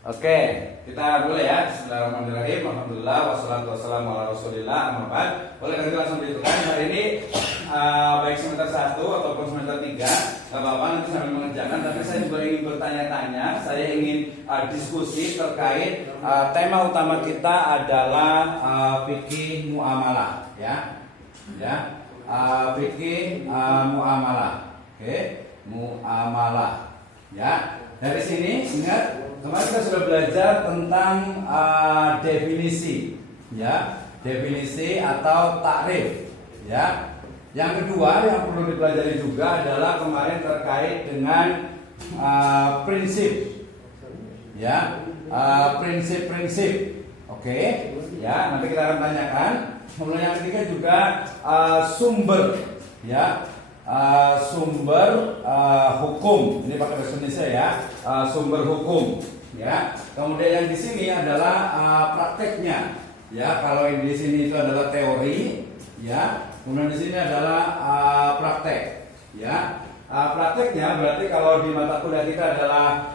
Oke, kita mulai ya. Bismillahirrahmanirrahim. Alhamdulillah wassalatu wassalamu ala Rasulillah. Amma ba'd. Boleh nanti langsung dihitungkan. Hari ini baik semester 1 ataupun semester 3, enggak apa-apa nanti sambil mengerjakan, tapi saya juga ingin bertanya-tanya, saya ingin diskusi terkait tema utama kita adalah fikih muamalah ya. Ya. Fikih muamalah. Oke, muamalah. Ya. Dari sini ingat kemarin kita sudah belajar tentang definisi, ya, definisi atau takrif, ya. Yang kedua yang perlu dipelajari juga adalah kemarin terkait dengan prinsip, ya, prinsip-prinsip, oke, ya. Nanti kita akan tanyakan. Kemudian yang ketiga juga sumber, ya. Sumber hukum, ini pakai bahasa Indonesia ya, sumber hukum, ya. Kemudian yang di sini adalah prakteknya, ya. Kalau yang di sini itu adalah teori, ya. Kemudian di sini adalah praktek, ya. Prakteknya berarti kalau di mata kuliah kita adalah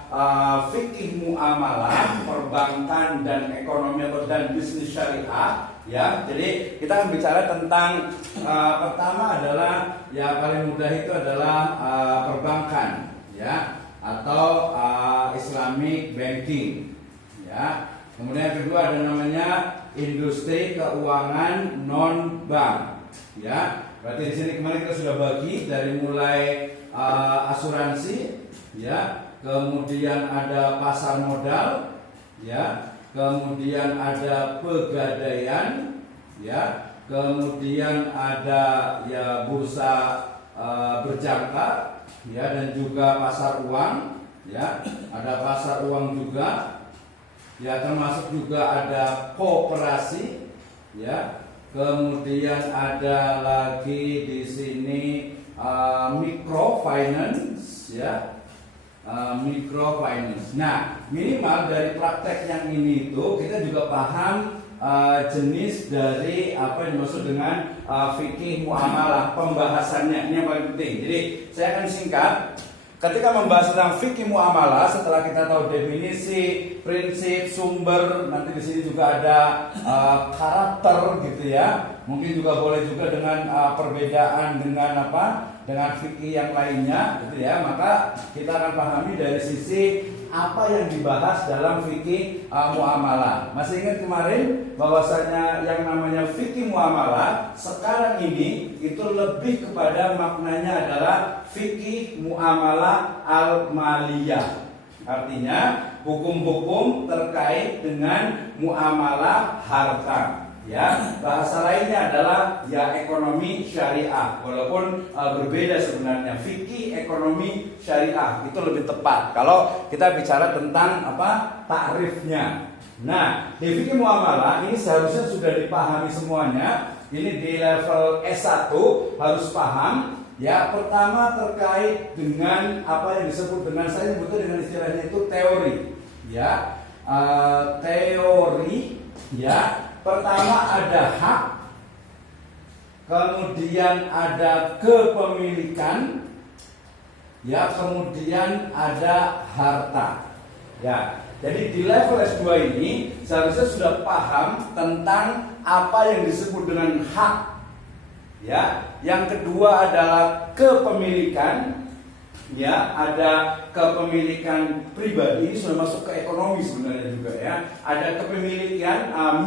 fikih muamalah, perbankan dan ekonomi atau dan bisnis syariah. Ya, jadi kita akan bicara tentang pertama adalah yang paling mudah itu adalah perbankan, ya, atau Islamic banking, ya. Kemudian yang kedua ada namanya industri keuangan non bank, ya. Berarti di sini kemarin kita sudah bagi dari mulai asuransi, ya, kemudian ada pasar modal, ya. Kemudian ada pegadaian, ya. Kemudian ada ya bursa berjangka, ya, dan juga pasar uang, ya. Ada pasar uang juga, ya, termasuk juga ada koperasi, ya. Kemudian ada lagi di sini microfinance, ya. Microfinance. Nah, minimal dari praktek yang ini itu kita juga paham jenis dari apa yang dimaksud dengan fikih muamalah, pembahasannya ini yang paling penting. Jadi saya akan singkat. Ketika membahas tentang fikih muamalah, setelah kita tahu definisi, prinsip, sumber, nanti di sini juga ada karakter gitu ya. Mungkin juga boleh juga dengan perbedaan dengan apa? Dengan fikih yang lainnya gitu ya. Maka kita akan pahami dari sisi apa yang dibahas dalam fikih muamalah. Masih ingat kemarin bahwasanya yang namanya fikih muamalah sekarang ini itu lebih kepada maknanya adalah fikih muamalah al-maliyah. Artinya hukum-hukum terkait dengan muamalah harta. Ya, bahasa lainnya adalah ya ekonomi syariah. Walaupun berbeda sebenarnya, fikih ekonomi syariah itu lebih tepat kalau kita bicara tentang apa takrifnya. Nah, di fikih muamalah ini seharusnya sudah dipahami semuanya. Ini di level S1 harus paham. Ya, pertama terkait dengan apa yang disebut dengan saya sebutnya dengan istilahnya itu teori. Ya, teori, ya. Pertama ada hak, kemudian ada kepemilikan, ya, kemudian ada harta. Ya, jadi di level S2 ini seharusnya sudah paham tentang apa yang disebut dengan hak. Ya, yang kedua adalah kepemilikan. Ya, ada kepemilikan pribadi, ini sudah masuk ke ekonomi sebenarnya juga ya. Ada kepemilikan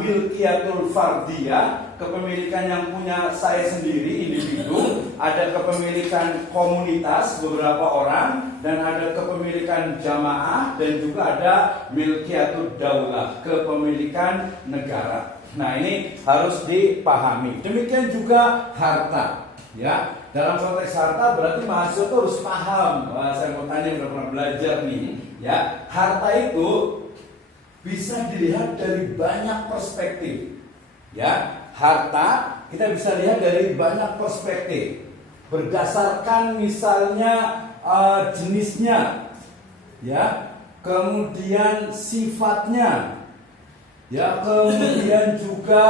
milkiyatul fardiyah, kepemilikan yang punya saya sendiri individu, ada kepemilikan komunitas beberapa orang, dan ada kepemilikan jamaah, dan juga ada milkiyatul daulah, kepemilikan negara. Nah, ini harus dipahami. Demikian juga harta. Ya, dalam konteks harta berarti mahasiswa itu harus paham. Saya mau tanya, udah pernah belajar nih. Ya, harta itu bisa dilihat dari banyak perspektif. Ya, harta kita bisa lihat dari banyak perspektif. Berdasarkan misalnya jenisnya, ya, kemudian sifatnya, ya, kemudian juga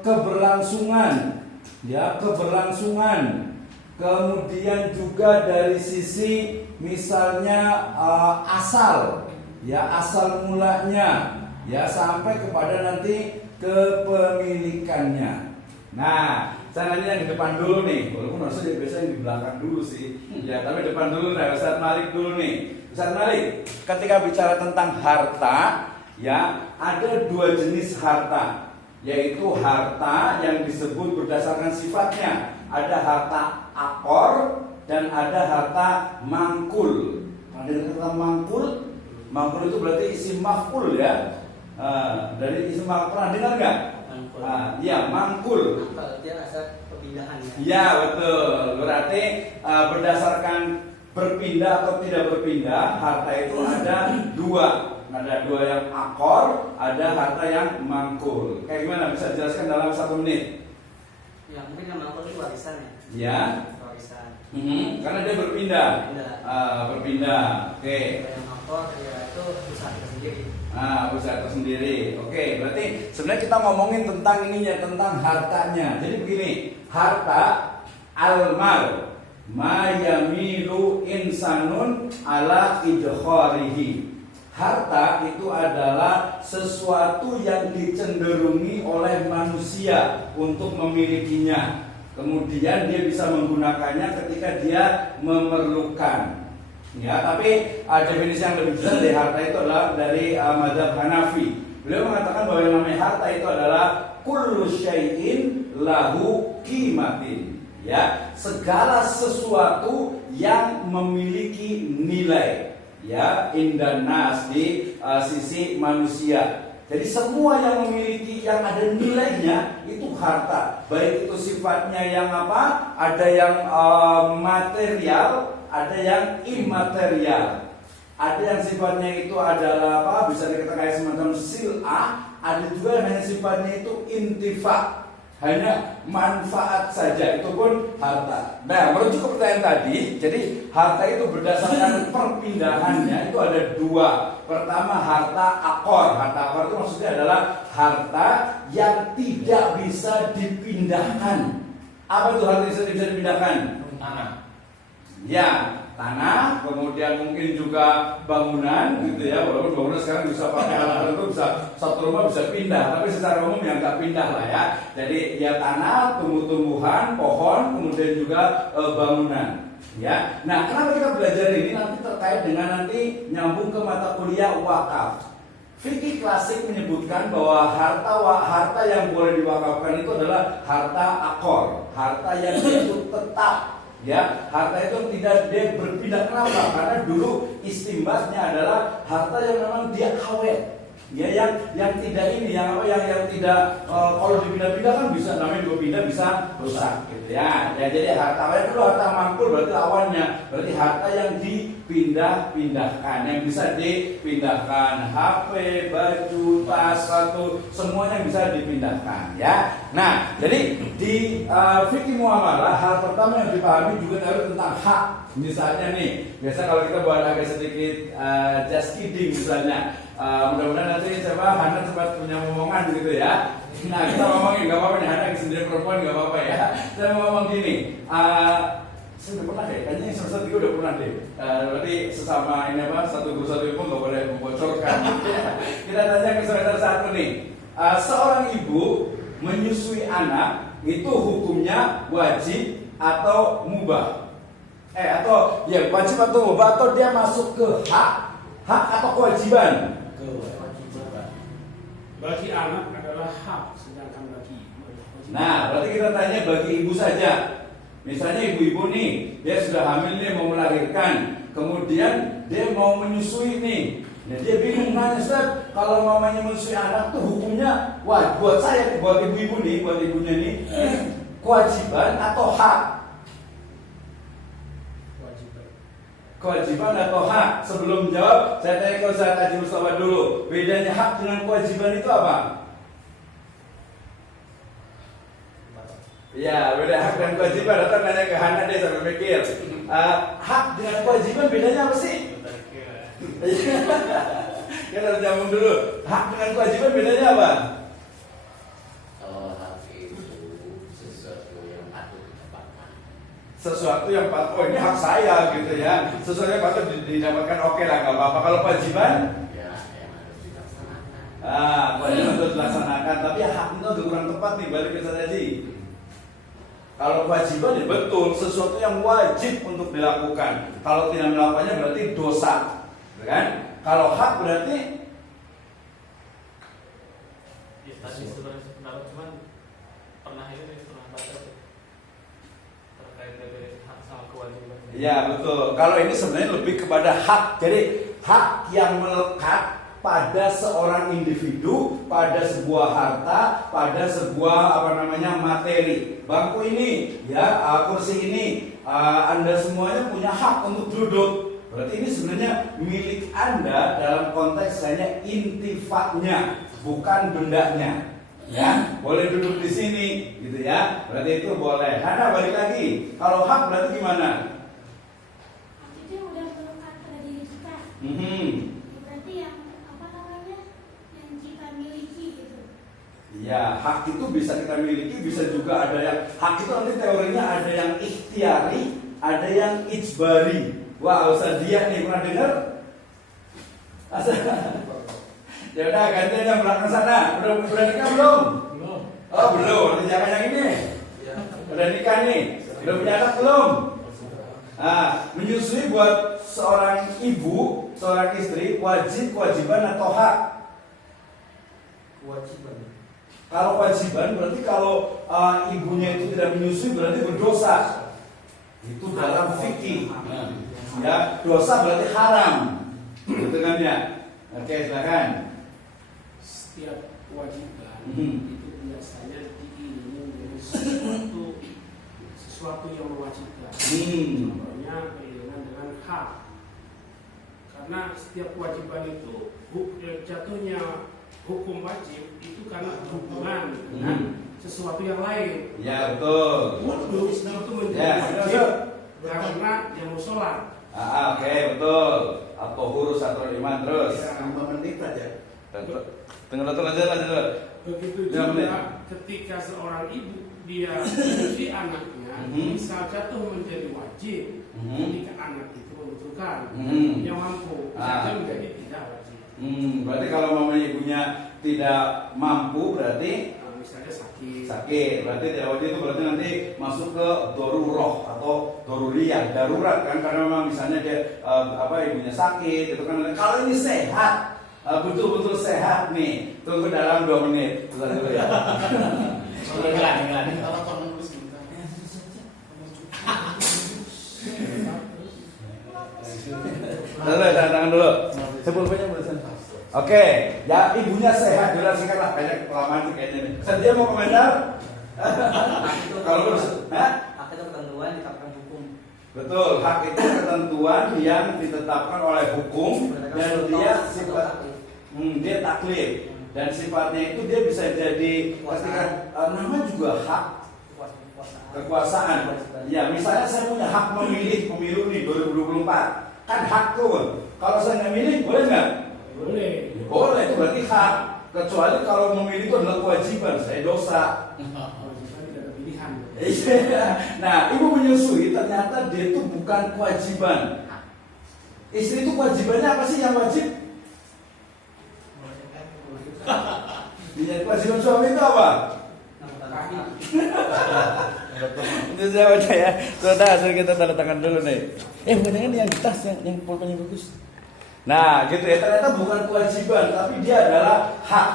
keberlangsungan. Ya, keberlangsungan. Kemudian juga dari sisi misalnya asal, ya asal mulanya, ya sampai kepada nanti kepemilikannya. Nah, saya nanya yang di depan dulu nih, walaupun harusnya biasanya yang di belakang dulu sih. Ya, tapi depan dulu nih, Ustaz Malik dulu nih. Ustaz Malik, ketika bicara tentang harta, ya ada dua jenis harta, yaitu harta yang disebut berdasarkan sifatnya. Ada harta akor dan ada harta mangkul. Ada kata mangkul, mangkul itu berarti isim maf'ul ya. Dari isim maf'ul pernah dengar nggak? Ya, mangkul. Dia asal perpindahan ya. Ya, betul. Berarti berdasarkan berpindah atau tidak berpindah, harta itu ada dua. Ada dua yang akor, ada harta yang mangkul. Kayak gimana? Bisa dijelaskan dalam 1 menit? Ya, mungkin yang mangkul itu warisan ya. Ya. Warisan. Karena dia berpindah. Berpindah. Oke. Yang akor ya itu usaha kita sendiri. Usaha tersendiri. Oke, berarti sebenarnya kita ngomongin tentang ininya, tentang hartanya. Jadi begini, harta al-mal ma yamilu insanun ala idkharihi. Harta itu adalah sesuatu yang dicenderungi oleh manusia untuk memilikinya. Kemudian dia bisa menggunakannya ketika dia memerlukan. Ya, tapi definisi yang lebih jelas dari harta itu adalah dari mazhab Hanafi. Beliau mengatakan bahwa yang namanya harta itu adalah kullu syai'in lahu qimatin. Ya, segala sesuatu yang memiliki nilai. Ya, indan nas di sisi manusia. Jadi semua yang memiliki yang ada nilainya itu harta. Baik itu sifatnya yang apa? Ada yang material, ada yang imaterial. Ada yang sifatnya itu adalah apa? Bisa dikatakan semacam sil'ah. Ada juga yang hanya sifatnya itu intifa, hanya manfaat saja, itu pun harta. Nah, merujuk ke pertanyaan tadi, jadi harta itu berdasarkan perpindahannya itu ada dua. Pertama harta akor. Harta akor itu maksudnya adalah harta yang tidak bisa dipindahkan. Apa itu harta yang tidak bisa dipindahkan? Tanah. Ya, tanah, kemudian mungkin juga bangunan gitu ya. Walaupun bangunan sekarang bisa pakai alat tertentu, bisa satu rumah bisa pindah, tapi secara umum yang nggak pindah lah ya. Jadi ya tanah, tumbuh-tumbuhan, pohon, kemudian juga bangunan. Ya, nah kenapa kita belajar ini nanti terkait dengan nanti nyambung ke mata kuliah wakaf. Fikih klasik menyebutkan bahwa harta yang boleh diwakafkan itu adalah harta akor, harta yang itu tetap. Ya, harta itu tidak dia berpindah. Kenapa? Karena dulu istimbatnya adalah harta yang memang dia awet. Ya, yang tidak ini, yang tidak kalau dipindah-pindah kan bisa namanya juga pindah bisa rusak gitu ya. Ya, jadi harta awet dulu harta mangkul berarti lawannya, berarti harta yang dipindah-pindahkan, yang bisa dipindahkan, HP, baju, tas, sepatu, semuanya bisa dipindahkan ya. Nah, jadi di fikih muamalah hal pertama yang dipahami juga harus tentang hak. Misalnya nih, biasa kalau kita buat agak sedikit just kidding misalnya. Mudah-mudahan nanti Hana sempat punya omongan gitu ya. Nah, kita ngomongin nggak apa-apa nih, Hana sendiri perempuan nggak apa-apa ya. Saya mau ngomong gini, saya udah pernah deh, kayaknya yang semester 3 udah pernah deh. Berarti sesama ini apa, satu guru satu ilmu nggak boleh membocorkan. Kita tanya ke semester 1 nih, seorang ibu menyusui anak itu hukumnya wajib atau mubah? Atau ya wajib atau mubah, atau dia masuk ke hak atau kewajiban? Bagi anak adalah hak, sedangkan bagi ibu adalah kewajiban. Nah, berarti kita tanya bagi ibu saja. Misalnya ibu-ibu nih, dia sudah hamil nih, mau melahirkan, kemudian dia mau menyusui nih. Nah, dia bingung nanya, Ustaz, kalau mamanya menyusui anak tuh hukumnya, wah, buat saya, buat ibu-ibu nih, buat ibunya nih, kewajiban atau hak? Kewajiban atau hak? Sebelum jawab, saya tanya ke Ustaz Haji Mustafa dulu. Bedanya hak dengan kewajiban itu apa? Ya, beda hak dan kewajiban. Atau nanya ke Hana deh sambil mikir. Hak dengan kewajiban bedanya apa sih? Kita harus nyambung dulu. Hak dengan kewajiban bedanya apa? Sesuatu yang patut, oh ini hak saya gitu ya. Sesuatu yang patut didapatkan, oke lah, nggak apa-apa. Kalau kewajiban, ya Kewajiban untuk dilaksanakan, tapi hak itu agak kurang tepat nih, balik ke tadi. Kalau kewajiban ya betul, sesuatu yang wajib untuk dilakukan. Kalau tidak melakukannya berarti dosa, kan? Kalau hak berarti tadi sebenarnya pendapat cuman pernah baca terkait dari hak sama kewajiban. ya betul. Kalau ini sebenarnya lebih kepada hak. Jadi hak yang melekat pada seorang individu, pada sebuah harta, pada sebuah materi. Bangku ini, ya, kursi ini, Anda semuanya punya hak untuk duduk. Berarti ini sebenarnya milik Anda dalam konteks hanya intifaknya, bukan bendanya. Ya, boleh duduk di sini, gitu ya. Berarti itu boleh. Karena balik lagi, kalau hak berarti gimana? Hak itu udah melekat pada diri kita. Berarti yang yang kita miliki gitu. Ya, hak itu bisa kita miliki, bisa juga ada yang hak itu nanti teorinya ada yang ikhtiari, ada yang ijbari. Wah, Ustaz dia nih pernah dengar? Ya udah gantian yang belakang sana. Udah nikah belum? Belum. Oh belum. Nanti jangan yang ini. Udah nikah nih. Udah punya anak belum? Menyusui buat seorang ibu, seorang istri kewajiban atau hak? Kewajiban. Kalau kewajiban berarti kalau ibunya itu tidak menyusui berarti berdosa. Itu dalam fikih. Ya, dosa berarti haram. Gitu kan ya? Oke, silakan. Setiap kewajiban Mhm. itu biasanya diiringi dengan sesuatu yang mewajibkan. Contohnya beriringan dengan hak. Karena setiap kewajiban itu jatuhnya hukum wajib itu karena hubungan dengan sesuatu yang lain. Ya betul. Wudhu itu menjadi Ya, wajib karena dia mau sholat. Oke, betul. Atau huruf satu iman terus. Ya. 5 menit aja. Tengah lanjut. Begitu Ya, benar. juga ketika seorang ibu dia menyusui anaknya bisa jatuh menjadi wajib ketika anak itu membutuhkan dia mampu saja menjadi tidak wajib. Berarti kalau mamanya ibunya tidak mampu berarti Misalnya sakit. Berarti tidak wajib itu berarti nanti masuk ke doruroh atau doruriyah, darurat kan, karena memang misalnya dia ibunya sakit itu kan. Kalau ini sehat, betul-betul sehat nih, tunggu dalam 2 menit. Sebentar dulu ya. Kalau teman dulu sebentar. Tangan dulu. Sebelumnya berusaha. Oke, ya ibunya sehat, jelaskan lah, banyak kelamaan sih kayaknya nih. Sedia mau komentar? Kalau Hak itu ketentuan ditetapkan hukum. betul, hak itu ketentuan yang ditetapkan oleh hukum dan dia sifat dia taklif dan sifatnya itu dia bisa jadi ketika nama juga hak kekuasaan. Ya, misalnya saya punya hak memilih pemilu nih 2024, kan hak tuh. Kalau saya nggak milih, boleh nggak? boleh. Boleh, itu berarti hak. Kecuali kalau memilih itu adalah kewajiban, saya dosa. Kewajiban tidak ada pilihan. Nah, ibu menyusui ternyata dia itu bukan kewajiban. Istri itu kewajibannya apa sih yang wajib? Iya, kewajiban suami itu apa? Itu saya baca ya. Sudah, kita tanda tangan dulu nih. Bukan yang di tas yang pulpennya bagus. Nah, gitu ya. Ternyata bukan kewajiban, tapi dia adalah hak.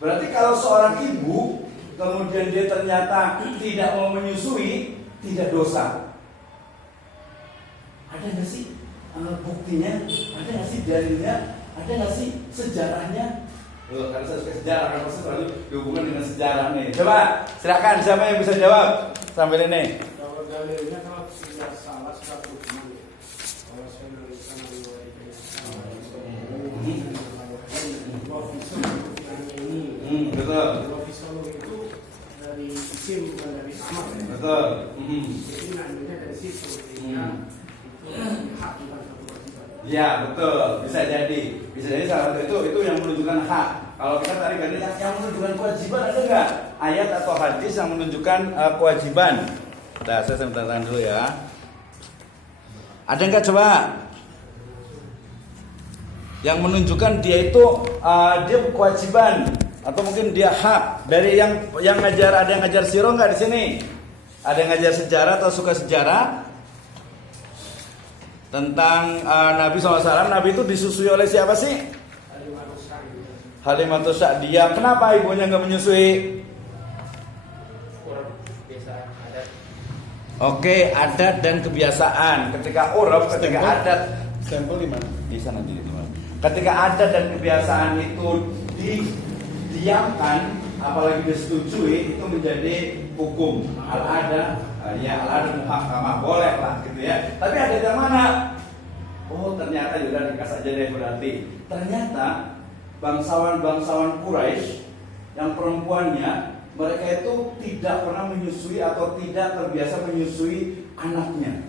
Berarti kalau seorang ibu kemudian dia ternyata tidak mau menyusui, tidak dosa. Ada nggak sih buktinya? Ada nggak sih dalilnya? Ada nggak sih sejarahnya? Karena saya suka sejarah, kan pasti selalu dihubungkan dengan sejarah nih. Coba, silakan siapa yang bisa jawab sambil ini. Kalau dalilnya kalau tidak salah satu hukuman ya. Kalau saya menuliskan ini. Betul. Lofisol itu dari isim bukan dari amal ya. Betul. Jadi namanya dari situ. Sehingga itu hak bukan satu kewajiban. Ya betul, bisa jadi salah satu itu yang menunjukkan hak. Kalau kita tarik dari yang menunjukkan kewajiban ada nggak ayat atau hadis yang menunjukkan kewajiban? Nah, saya sebentar tangan dulu ya. Ada nggak coba? yang menunjukkan dia itu dia kewajiban atau mungkin dia hak dari yang ngajar. Ada yang ngajar siro nggak di sini? Ada yang ngajar sejarah atau suka sejarah tentang Nabi SAW? Nabi itu disusui oleh siapa sih? Halimatus Sa'diyah. Kenapa ibunya nggak menyusui? Oke, adat dan kebiasaan. Ketika ketika adat, Stempel di mana? di sana di mana? Ketika adat dan kebiasaan itu didiamkan, apalagi disetujui, itu menjadi hukum. Al-ada, ya al-ada muhakkamah, boleh lah gitu ya. Tapi adat yang mana? Oh ternyata juga dikasih aja deh berarti. Ternyata bangsawan Quraisy yang perempuannya, mereka itu tidak pernah menyusui atau tidak terbiasa menyusui anaknya.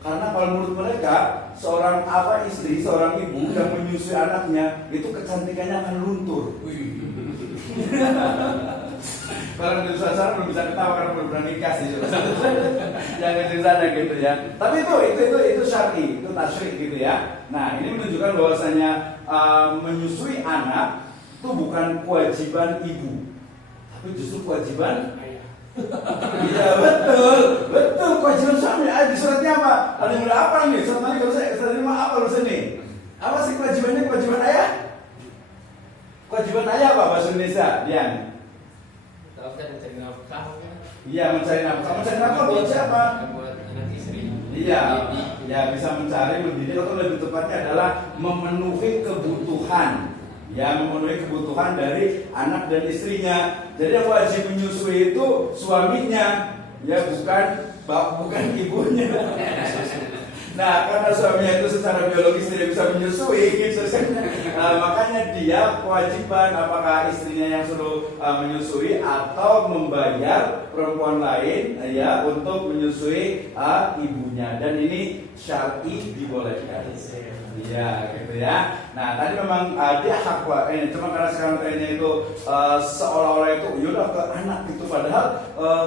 Karena kalau menurut mereka seorang istri, seorang ibu yang menyusui anaknya itu kecantikannya akan luntur. Kalau di sana belum bisa ketawa karena belum pernah nikah sih. Jangan di sana gitu ya. Tapi itu syar'i, itu tasyrik gitu ya. Nah ini menunjukkan bahwasanya menyusui anak itu bukan kewajiban ibu, tapi justru kewajiban ayah. Iya betul kewajiban suami. Di suratnya apa? Ada yang apa nih? Surat tadi kalau saya apa urusan nih? Apa sih kewajibannya? Kewajiban ayah? Kewajiban ayah apa bahasa Indonesia? Dian? Kalau saya mencari nafkah, Iya mencari nafkah. Mencari nafkah buat siapa? buat anak istri. Iya, ya bisa mencari, mendidik atau lebih tepatnya adalah memenuhi kebutuhan. Ya memenuhi kebutuhan dari anak dan istrinya. Jadi yang wajib menyusui itu suaminya, ya bukan ibunya. Nah karena suaminya itu secara biologis tidak bisa menyusui gitu. Makanya dia kewajiban apakah istrinya yang suruh menyusui atau membayar perempuan lain ya untuk menyusui ibunya, dan ini syar'i dibolehkan. Iya gitu ya. Nah tadi memang dia hak cuma karena sekarang trennya itu seolah-olah itu yaudah ke anak itu, padahal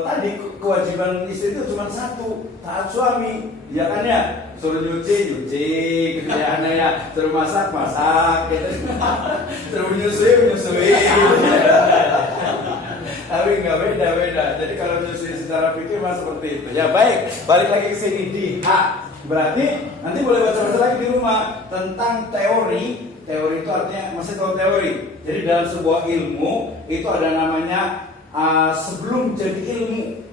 tadi kewajiban istri itu cuma satu, taat suami, ya kan ya. Suruh nyuci gitu ya, anak ya. Suruh masak gitu. Suruh menyusui gitu. Tapi nggak beda. Jadi kalau menyusui secara fikih mah seperti itu. Ya baik, balik lagi ke sini di hak. Berarti nanti boleh baca-baca lagi di rumah tentang teori. Teori itu artinya masih tahu teori. Jadi dalam sebuah ilmu itu ada namanya sebelum jadi ilmu.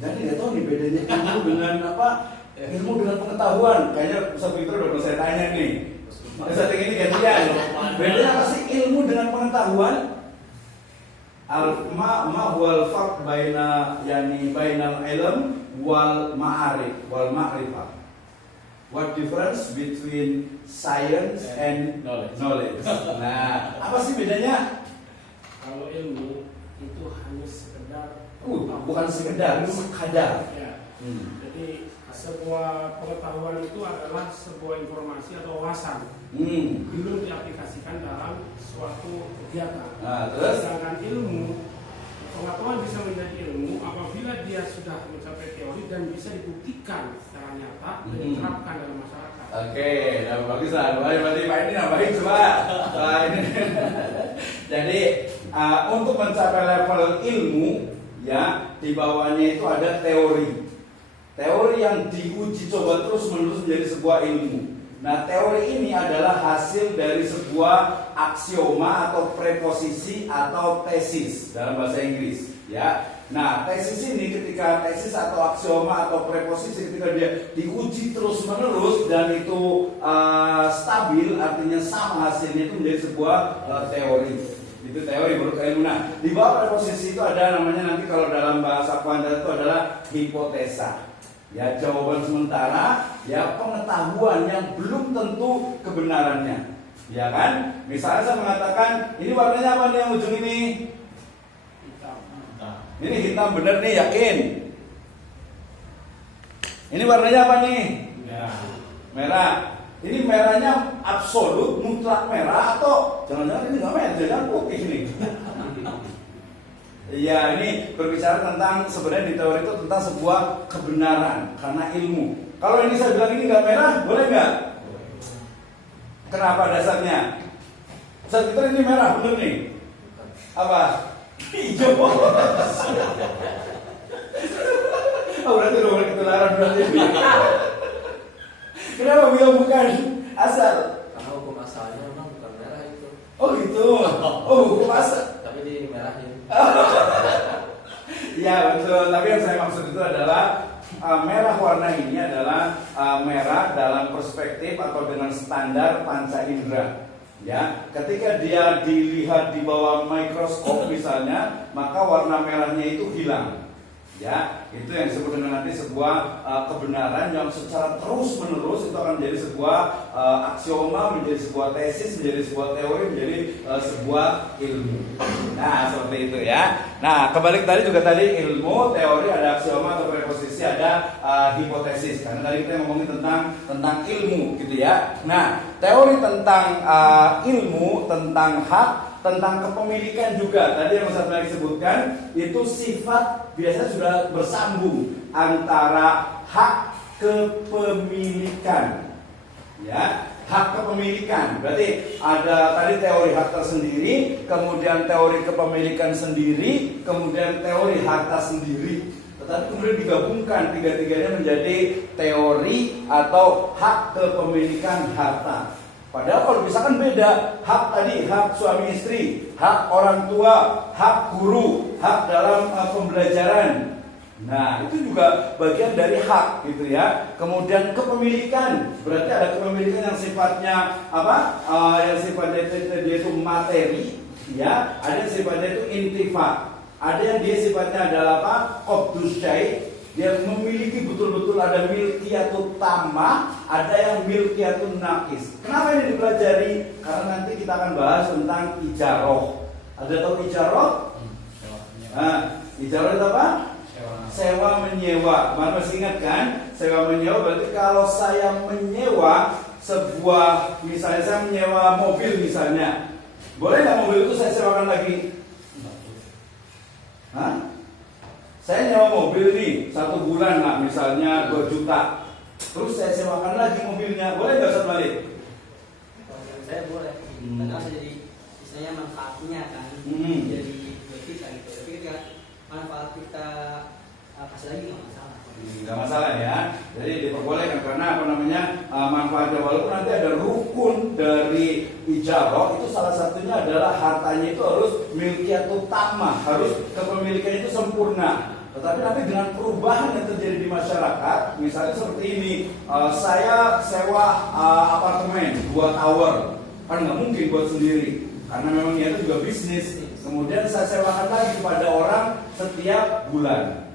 Jadi nggak tahu nih bedanya ilmu dengan apa? Ilmu dengan pengetahuan. Kayaknya Ustaz Fitro udah pernah saya tanya nih. Ustaz ini gantian. Bedanya apa sih ilmu dengan pengetahuan? Ma huwal farq bainal ilm wal ma'arif wal ma'rifah. What difference between science and knowledge? Nah, apa sih bedanya? Kalau ilmu itu hanya sekedar bukan sekedar, sekadar. Ya. Jadi sebuah pengetahuan itu adalah sebuah informasi atau wawasan belum diaplikasikan dalam suatu kegiatan. Nah, terus? Sedangkan ilmu, pengetahuan bisa menjadi ilmu apabila dia sudah mencapai teori dan bisa dibuktikan secara nyata dan diterapkan dalam masyarakat. Oke, nah bagus lah. Berarti Pak ini nambahin coba. Ini. Jadi untuk mencapai level ilmu, ya di bawahnya itu ada teori. Teori yang diuji coba terus menerus menjadi sebuah ilmu. Nah teori ini adalah hasil dari sebuah aksioma atau preposisi atau tesis dalam bahasa Inggris, ya. Nah tesis ini ketika tesis atau aksioma atau preposisi ketika dia diuji terus menerus dan itu stabil, artinya sama hasilnya, itu menjadi sebuah teori. Itu teori baru ilmu. Nah di bawah preposisi itu ada namanya, nanti kalau dalam bahasa kuantitas itu adalah hipotesa. Ya jawaban sementara, ya pengetahuan yang belum tentu kebenarannya, ya kan? Misalnya saya mengatakan ini warnanya apa nih yang ujung ini? hitam. Ini hitam bener nih, yakin? Ini warnanya apa nih? Merah. Ini merahnya absolut, mutlak merah, atau jangan-jangan ini nggak merah, jangan putih nih. Iya, ini berbicara tentang sebenarnya di teori itu tentang sebuah kebenaran karena ilmu. Kalau ini saya bilang ini nggak merah, boleh nggak? Kenapa dasarnya? Ustaz Peter ini merah bener nih. Apa? Hijau. Oh, berarti udah ketularan berarti. Kenapa bilang bukan asal? Karena hukum asalnya memang bukan merah itu. Oh gitu. Oh hukum asal. Tapi dimerahin. Ya betul. Tapi yang saya maksud itu adalah merah warna ini adalah merah dalam perspektif atau dengan standar panca indera. Ya, ketika dia dilihat di bawah mikroskop misalnya, maka warna merahnya itu hilang. Ya, itu yang disebut dengan nanti sebuah kebenaran yang secara terus-menerus itu akan menjadi sebuah aksioma, menjadi sebuah tesis, menjadi sebuah teori, menjadi sebuah ilmu. Nah, seperti itu ya. Nah, kembali tadi juga tadi ilmu, teori, ada aksioma atau preposisi, ada hipotesis. Karena tadi kita ngomongin tentang ilmu gitu ya. Nah, teori tentang ilmu, tentang hak, tentang kepemilikan juga. Tadi yang Ustaz Malik sebutkan itu sifat biasanya sudah bersambung antara hak kepemilikan. Ya, hak kepemilikan. Berarti ada tadi teori hak tersendiri, kemudian teori kepemilikan sendiri, kemudian teori harta sendiri. Tetapi kemudian digabungkan tiga-tiganya menjadi teori atau hak kepemilikan harta. Padahal kalau misalkan beda, hak tadi, hak suami istri, hak orang tua, hak guru, hak dalam pembelajaran. Nah, itu juga bagian dari hak gitu ya. Kemudian kepemilikan, berarti ada kepemilikan yang sifatnya apa? Yang sifatnya itu materi, ya. Ada yang sifatnya itu intifa. Ada yang dia sifatnya adalah apa? Qabdus syai'. Dia memiliki betul-betul ada milkiyatut tamah, ada yang milkiyatun naqis. Kenapa ini dipelajari? Karena nanti kita akan bahas tentang ijaroh. Ada tahu ijaroh? Nah, ijaroh itu apa? Sewa menyewa. Mana masih ingat kan? Sewa menyewa berarti kalau saya menyewa sebuah, misalnya saya menyewa mobil misalnya, boleh nggak mobil itu saya sewakan lagi? Hah? Saya nyewa mobil nih 1 bulan lah, misalnya 2 juta. Terus saya sewakan lagi mobilnya, boleh nggak Ustaz Malik? Kalau saya boleh, karena jadi misalnya manfaatnya kan, jadi buat kita gitu. Tapi ketika manfaat kita kasih lagi nggak masalah. Nggak masalah ya. Jadi diperbolehkan karena apa namanya manfaatnya, walaupun nanti ada rukun dari ijarah itu salah satunya adalah hartanya itu harus milkiyatut tamah, harus kepemilikan itu sempurna. Tetapi nanti dengan perubahan yang terjadi di masyarakat, misalnya seperti ini, saya sewa apartemen 2 tower, kan nggak mungkin buat sendiri, karena memang itu juga bisnis. Kemudian saya sewakan lagi kepada orang setiap bulan.